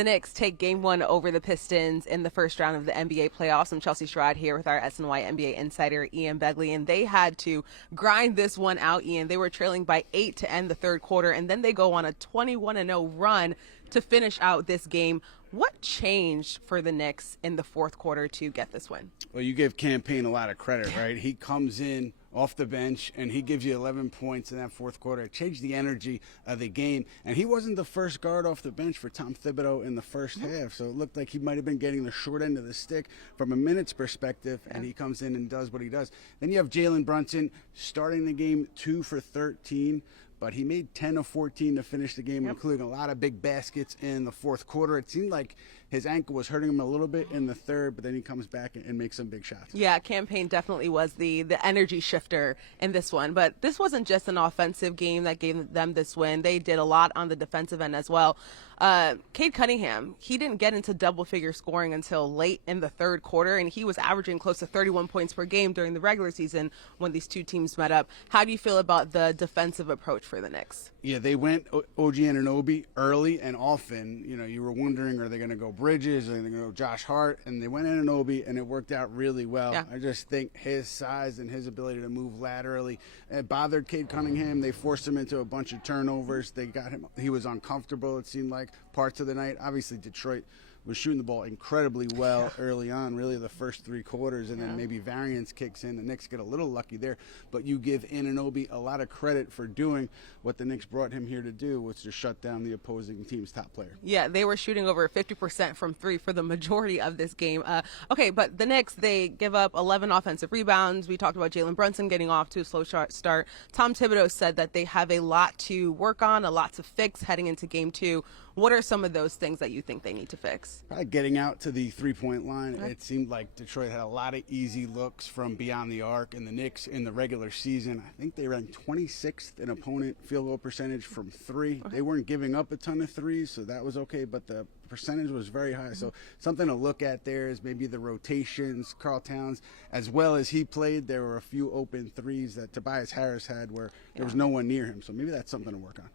The Knicks take Game 1 over the Pistons in the first round of the NBA playoffs. I'm Chelsea Sherrod here with our SNY NBA insider, Ian Begley, and they had to grind this one out, Ian. They were trailing by 8 to end the third quarter, and then they go on a 21-0 run to finish out this game. What changed for the Knicks in the fourth quarter to get this win? Well, you give Campaign a lot of credit, right? He comes in off the bench, and he gives you 11 points in that fourth quarter. It changed the energy of the game, and he wasn't the first guard off the bench for Tom Thibodeau in the first half, so it looked like he might have been getting the short end of the stick from a minutes perspective, and he comes in and does what he does. Then you have Jalen Brunson starting the game 2 for 13, but he made 10 of 14 to finish the game, including a lot of big baskets in the fourth quarter. It seemed like his ankle was hurting him a little bit in the third, but then he comes back and makes some big shots. Yeah, Campaign definitely was the energy shifter in this one. But this wasn't just an offensive game that gave them this win. They did a lot on the defensive end as well. Cade Cunningham, he didn't get into double-figure scoring until late in the third quarter, and he was averaging close to 31 points per game during the regular season when these two teams met up. How do you feel about the defensive approach for the Knicks? Yeah, they went OG Anunoby early and often. You know, you were wondering, are they going to go Bridges? Are they going to go Josh Hart? And they went Anunoby, and it worked out really well. Yeah. I just think his size and his ability to move laterally, it bothered Cade Cunningham. They forced him into a bunch of turnovers. They got him. He was uncomfortable, it seemed like, parts of the night. Obviously, Detroit was shooting the ball incredibly well early on, really the first three quarters, and then maybe variance kicks in. The Knicks get a little lucky there, but you give Anunoby a lot of credit for doing what the Knicks brought him here to do, which is to shut down the opposing team's top player. Yeah, they were shooting over 50% from three for the majority of this game. Okay, but the Knicks, they give up 11 offensive rebounds. We talked about Jalen Brunson getting off to a slow start. Tom Thibodeau said that they have a lot to work on, a lot to fix heading into Game 2. What are some of those things that you think they need to fix? Probably getting out to the three-point line. It seemed like Detroit had a lot of easy looks from beyond the arc, and the Knicks in the regular season, I think they ranked 26th in opponent field goal percentage from three. They weren't giving up a ton of threes, so that was okay, but the percentage was very high. So something to look at there is maybe the rotations. Karl Towns, as well as he played, there were a few open threes that Tobias Harris had where there was no one near him. So maybe that's something to work on.